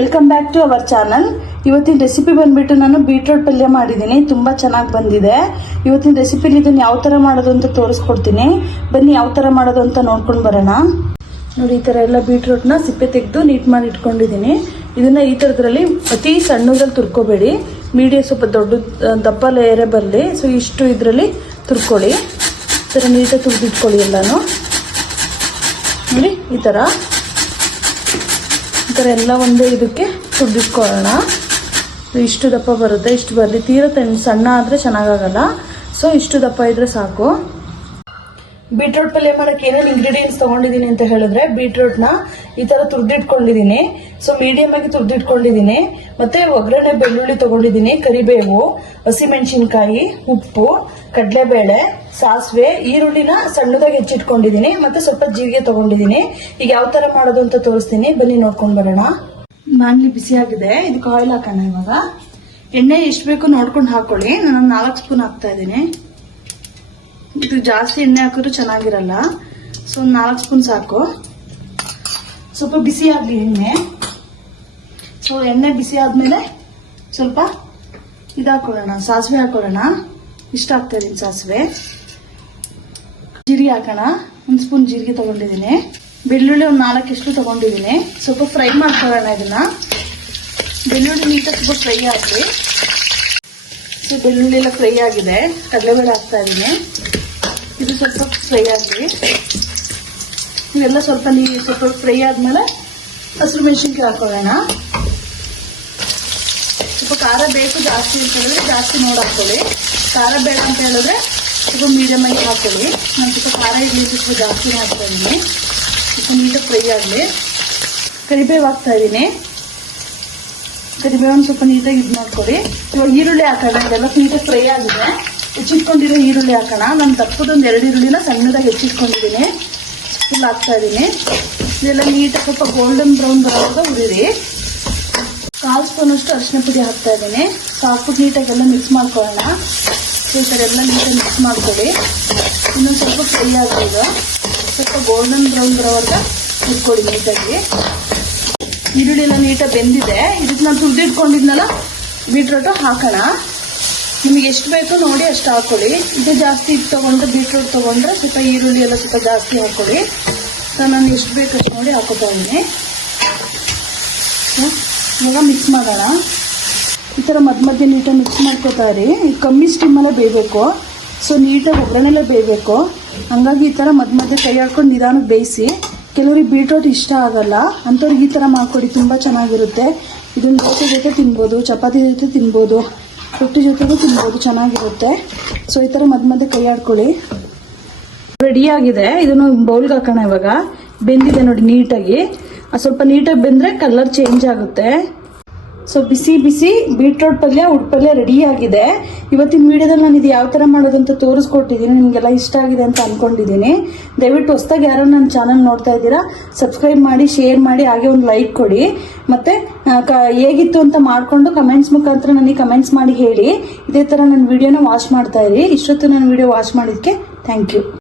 Welcome back to our channel. ಇವತ್ತಿನ recipe ಬಂದ್ಬಿಟ್ಟು ನಾನು ಬೀಟ್ರೋಟ್ ಪಲ್ಯ ಮಾಡಿದ್ದೀನಿ. ತುಂಬಾ ಚೆನ್ನಾಗಿ ಬಂದಿದೆ. ಇವತ್ತಿನ ರೆಸಿಪಿಲಿ ಇದನ್ನ ಯಾವ ತರ ಮಾಡೋದು ಅಂತ ತೋರಿಸ್ಕೊಡ್ತೀನಿ. ಬನ್ನಿ ಯಾವ ತರ ಮಾಡೋದು ಅಂತ ನೋಡ್ಕೊಂಡು ಬರೋಣ. ನೋಡಿ, ಈ ತರ ಎಲ್ಲ ಬೀಟ್ರೋಟ್ ನ ಸಿಪ್ಪೆ ತೆಗೆದು ನೀಟ್ ಮಾಡಿ ಇಟ್ಕೊಂಡಿದ್ದೀನಿ. ಇದನ್ನ ಈ ತರದ್ರಲ್ಲಿ ಅತಿ ಸಣ್ಣದಲ್ಲಿ ತುರ್ಕೋಬೇಡಿ, ಮೀಡಿಯಂ ಸ್ವಲ್ಪ ದೊಡ್ಡ ದಪ್ಪ ಲೇಯರೇ ಬರಲಿ. ಸೊ ಇಷ್ಟು ಇದರಲ್ಲಿ ತುರ್ಕೊಳ್ಳಿ. ಈ ತರ ನೀಟಾಗಿ ತುರ್ದಿಟ್ಕೊಳ್ಳಿ ಎಲ್ಲಾನು. ನೋಡಿ ಈ ತರ ಎಲ್ಲ ಒಂದೇ ಇದಕ್ಕೆ ತುರ್ದಿಟ್ಕೊಳ್ಳೋಣ. ಇಷ್ಟು ದಪ್ಪ ಬರುತ್ತೆ, ಇಷ್ಟು ಬರಲಿ. ತೀರಾ ಸಣ್ಣ ಆದ್ರೆ ಚೆನ್ನಾಗಾಗಲ್ಲ. ಸೊ ಇಷ್ಟು ದಪ್ಪ ಇದ್ರೆ ಸಾಕು. ಬೀಟ್ರೋಟ್ ಪಲ್ಯ ಮಾಡಕ್ಕೆ ಏನೇನು ಇಂಗ್ರೀಡಿಯೆಂಟ್ಸ್ ತಗೊಂಡಿದ್ದೀನಿ ಅಂತ ಹೇಳಿದ್ರೆ, ಬೀಟ್ರೋಟ್ ನ ಈ ತರ ತುರ್ದಿಟ್ಕೊಂಡಿದ್ದೀನಿ. ಸೊ ಮೀಡಿಯಂ ಆಗಿ ತುರ್ದಿಟ್ಕೊಂಡಿದ್ದೀನಿ. ಮತ್ತೆ ಒಗ್ಗರಣೆ ಬೆಳ್ಳುಳ್ಳಿ ತಗೊಂಡಿದ್ದೀನಿ, ಕರಿಬೇವು, ಹಸಿಮೆಣಸಿನ್ಕಾಯಿ, ಉಪ್ಪು, ಕಡಲೆಬೇಳೆ, ಸಾಸಿವೆ, ಈರುಳ್ಳಿನ ಸಣ್ಣದಾಗಿ ಹೆಚ್ಚಿಟ್ಕೊಂಡಿದ್ದೀನಿ. ಮತ್ತೆ ಸ್ವಲ್ಪ ಜೀರಿಗೆ ತಗೊಂಡಿದ್ದೀನಿ. ಈಗ ಯಾವ ತರ ಮಾಡೋದು ಅಂತ ತೋರಿಸ್ತೀನಿ, ಬನ್ನಿ ನೋಡ್ಕೊಂಡ್ ಬರೋಣ. ಬಾಣಲಿ ಬಿಸಿ ಆಗಿದೆ, ಇದಕ್ಕೆ ಆಯಿಲ್ ಹಾಕೋಣ. ಇವಾಗ ಎಣ್ಣೆ ಎಷ್ಟು ಬೇಕು ನೋಡ್ಕೊಂಡು ಹಾಕೊಳ್ಳಿ. ನಾನು 4 ಸ್ಪೂನ್ ಹಾಕ್ತಾ ಇದ್ದೀನಿ. ಇದು ಜಾಸ್ತಿ ಎಣ್ಣೆ ಹಾಕಿದ್ರು ಚೆನ್ನಾಗಿರಲ್ಲ. ಸೊ 4 ಸ್ಪೂನ್ ಸಾಕು. ಸ್ವಲ್ಪ ಬಿಸಿ ಆಗ್ಲಿ ಎಣ್ಣೆ. ಸೊ ಎಣ್ಣೆ ಬಿಸಿ ಆದ್ಮೇಲೆ ಸ್ವಲ್ಪ ಇದಾಕೊಳ್ಳೋಣ, ಸಾಸಿವೆ ಹಾಕೊಳ್ಳೋಣ. ಇಷ್ಟ ಹಾಕ್ತಾ ಇದೀನಿ ಸಾಸಿವೆ. ಜೀರಿಗೆ ಹಾಕೋಣ. 1 ಸ್ಪೂನ್ ಜೀರಿಗೆ ತಗೊಂಡಿದ್ದೀನಿ. ಬೆಳ್ಳುಳ್ಳಿ 4 ಎಷ್ಟು ತಗೊಂಡಿದ್ದೀನಿ. ಸ್ವಲ್ಪ ಫ್ರೈ ಮಾಡ್ಕೊಳ್ಳೋಣ ಇದನ್ನ. ಬೆಳ್ಳುಳ್ಳಿ ನೀಟಾಗಿ ಸ್ವಲ್ಪ ಫ್ರೈ ಆಗಲಿ. ಸೊ ಬೆಳ್ಳುಳ್ಳಿ ಎಲ್ಲ ಫ್ರೈ ಆಗಿದೆ. ಕಡಲೆಬೇಳೆ ಹಾಕ್ತಾ ಇದ್ದೀನಿ. ಇದು ಸ್ವಲ್ಪ ಫ್ರೈ ಆಗಲಿ. ಇವೆಲ್ಲ ಸ್ವಲ್ಪ ಫ್ರೈ ಆದ್ಮೇಲೆ ಹಸಿರು ಮೆಣಸಿನ್ಕಾಯಿ ಹಾಕೊಳ್ಳೋಣ. ಸ್ವಲ್ಪ ಖಾರ ಬೇಕು ಜಾಸ್ತಿ ಅಂತ ಹೇಳಿದ್ರೆ ಜಾಸ್ತಿ ನೋಡಿ ಹಾಕೊಳ್ಳಿ. ಖಾರ ಬೇಡ ಅಂತ ಹೇಳಿದ್ರೆ ಸ್ವಲ್ಪ ಮೀಡಿಯಮ್ ಆಗಿ ಹಾಕೊಳ್ಳಿ. ನಾನು ಸ್ವಲ್ಪ ಖಾರ ಇರಲಿ ಸ್ವಲ್ಪ ಜಾಸ್ತಿನೇ ಹಾಕ್ತಾ ಇದ್ದೀನಿ. ಸ್ವಲ್ಪ ನೀಟಾಗಿ ಫ್ರೈ ಆಗಲಿ. ಕರಿಬೇವು ಹಾಕ್ತಾ ಇದ್ದೀನಿ. ಕರಿಬೇವನ್ನು ಸ್ವಲ್ಪ ನೀಟಾಗಿ ಇದು ಮಾಡ್ಕೊಳ್ಳಿ. ಇವಾಗ ಈರುಳ್ಳಿ ಹಾಕೋಣ. ಇದೆಲ್ಲ ನೀಟಾಗಿ ಫ್ರೈ ಆಗಿದೆ. ಹೆಚ್ಚಿಟ್ಕೊಂಡಿರೋ ಈರುಳ್ಳಿ ಹಾಕೋಣ. ನಾನು ತಪ್ಪದೊಂದು 2 ಈರುಳ್ಳಿನ ಸಣ್ಣದಾಗಿ ಹೆಚ್ಚಿಟ್ಕೊಂಡಿದ್ದೀನಿ. ಫುಲ್ ಹಾಕ್ತಾ ಇದ್ದೀನಿ. ಇದೆಲ್ಲ ನೀಟಾಗಿ ಸ್ವಲ್ಪ ಗೋಲ್ಡನ್ ಬ್ರೌನ್ ಬರೋವಾಗ ಹುರಿರಿ. 1/4 ಸ್ಪೂನ್ ಅಷ್ಟು ಅರಿಶಿನ ಪುಡಿ ಹಾಕ್ತಾ ಇದ್ದೀನಿ. ಹಾಕ್ಬಿಟ್ಟು ನೀಟಾಗೆಲ್ಲ ಮಿಕ್ಸ್ ಮಾಡ್ಕೊಳ್ಳೋಣ. ಈ ಥರ ಎಲ್ಲ ನೀಟಾಗಿ ಮಿಕ್ಸ್ ಮಾಡ್ಕೊಳ್ಳಿ. ಇನ್ನೊಂದು ಸ್ವಲ್ಪ ಫ್ರೈ ಆಗಿದೆ. ಸ್ವಲ್ಪ ಗೋಲ್ಡನ್ ಬ್ರೌನ್ ಬರೋವಾಗ ಹುರ್ಕೊಳ್ಳಿ ನೀಟಾಗಿ. ಈರುಳ್ಳಿ ಎಲ್ಲ ನೀಟಾಗಿ ಬೆಂದಿದೆ. ಇದಕ್ಕೆ ನಾನು ತುರಿದಿಟ್ಕೊಂಡಿದ್ನಲ್ಲ ಬೀಟ್ರೋಟು ಹಾಕೋಣ. ನಿಮಗೆ ಎಷ್ಟು ಬೇಕು ನೋಡಿ ಅಷ್ಟು ಹಾಕೊಳ್ಳಿ. ಇದು ಜಾಸ್ತಿ ಇದು ತೊಗೊಂಡ್ರೆ ಬೀಟ್ರೋಟ್ ತೊಗೊಂಡ್ರೆ ಸ್ವಲ್ಪ ಈರುಳ್ಳಿ ಎಲ್ಲ ಸ್ವಲ್ಪ ಜಾಸ್ತಿ ಹಾಕೊಳ್ಳಿ. ಸೊ ನಾನು ಎಷ್ಟು ಬೇಕು ಅಷ್ಟು ನೋಡಿ ಹಾಕೋತಾ ಇದ್ದೀನಿ. ಇವಾಗ ಮಿಕ್ಸ್ ಮಾಡೋಣ. ಈ ಥರ ಮಧ್ಯೆ ನೀಟಾಗಿ ಮಿಕ್ಸ್ ಮಾಡ್ಕೋತಾ ಇರಿ. ಕಮ್ಮಿ ಸ್ಟಿಮ್ಮಲ್ಲೇ ಬೇಯಬೇಕು. ಸೊ ನೀಟಾಗಿ ಒಗ್ಗರಣೆಲ್ಲೇ ಬೇಯಬೇಕು. ಹಂಗಾಗಿ ಈ ಥರ ಮಧ್ಯೆ ಕೈ ಹಾಕೊಂಡು ನಿಧಾನಕ್ಕೆ ಬೇಯಿಸಿ. ಕೆಲವರಿಗೆ ಬೀಟ್ರೋಟ್ ಇಷ್ಟ ಆಗಲ್ಲ, ಅಂಥವ್ರಿಗೆ ಈ ಥರ ಮಾಡ್ಕೊಡಿ, ತುಂಬ ಚೆನ್ನಾಗಿರುತ್ತೆ. ಇದನ್ನ ದೋಸೆ ಜೊತೆ ತಿನ್ಬೋದು, ಚಪಾತಿ ಜೊತೆ ತಿನ್ಬೋದು, ರೊಟ್ಟಿ ಜೊತೆಗೂ ತಿನ್ಬೋದು, ಚೆನ್ನಾಗಿರುತ್ತೆ. ಸೊ ಈ ಥರ ಮಧ್ಯೆ ಕೈ ಆಡ್ಕೊಳ್ಳಿ. ರೆಡಿ ಆಗಿದೆ. ಇದನ್ನು ಬೌಲ್ಗೆ ಹಾಕೋಣ. ಇವಾಗ ಬೆಂದಿದೆ ನೋಡಿ ನೀಟಾಗಿ. ಸ್ವಲ್ಪ ನೀಟಾಗಿ ಬೆಂದರೆ ಕಲರ್ ಚೇಂಜ್ ಆಗುತ್ತೆ. ಸೊ ಬಿಸಿ ಬಿಸಿ ಬೀಟ್ರೋಟ್ ಪಲ್ಯ, ಉಡ್ಪಲ್ಯ ರೆಡಿ ಆಗಿದೆ. ಇವತ್ತಿನ ವಿಡಿಯೋದಲ್ಲಿ ನಾನು ಇದು ಯಾವ ಥರ ಮಾಡೋದಂತ ತೋರಿಸ್ಕೊಟ್ಟಿದ್ದೀನಿ. ನಿಮಗೆಲ್ಲ ಇಷ್ಟ ಆಗಿದೆ ಅಂತ ಅನ್ಕೊಂಡಿದ್ದೀನಿ. ದಯವಿಟ್ಟು ಹೊಸದಾಗಿ ಯಾರೋ ನನ್ನ ಚಾನಲ್ ನೋಡ್ತಾ ಇದ್ದೀರಾ, ಸಬ್ಸ್ಕ್ರೈಬ್ ಮಾಡಿ, ಶೇರ್ ಮಾಡಿ, ಹಾಗೆ ಒಂದು ಲೈಕ್ ಕೊಡಿ. ಮತ್ತೆ ಹೇಗಿತ್ತು ಅಂತ ಮಾಡಿಕೊಂಡು ಕಮೆಂಟ್ಸ್ ಮುಖಾಂತರ ನನಗೆ ಕಮೆಂಟ್ಸ್ ಮಾಡಿ ಹೇಳಿ. ಇದೇ ಥರ ನನ್ನ ವಿಡಿಯೋನ ವಾಚ್ ಮಾಡ್ತಾ ಇರಿ. ಇಷ್ಟೊತ್ತು ನನ್ನ ವಿಡಿಯೋ ವಾಚ್ ಮಾಡಿದ್ದಕ್ಕೆ ಥ್ಯಾಂಕ್ ಯು.